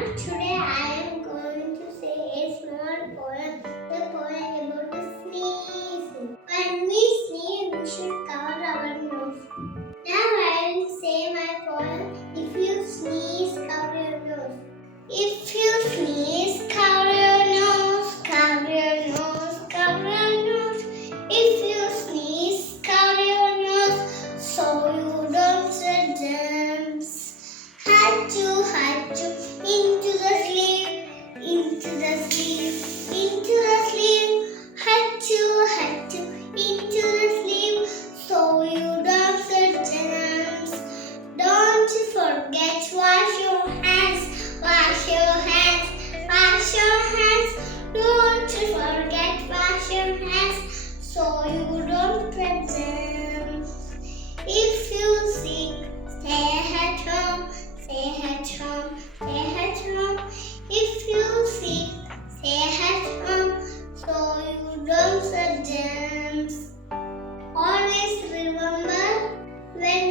everyone. Today I am going to say a small poem. The poem about the sneezing. When we sneeze, we should cover our nose. Now I will say my poem. If you sneeze, cover your nose. If you sneeze, cover your nose. Cover your nose. Cover your nose. If you sneeze, cover your nose so you don't spread germs. Achoo, achoo, into the sleeve, into the sleeve, into the sleeve. Achoo, achoo, into the sleeve, so you don't get germs. Don't forget, wash your hands, wash your hands, wash your hands. Don't forget, wash your hands, so you don't get germs. If you sick, stay at home. Stay at home, stay at home. If you sick, stay at home so you don't get germs. Always remember, when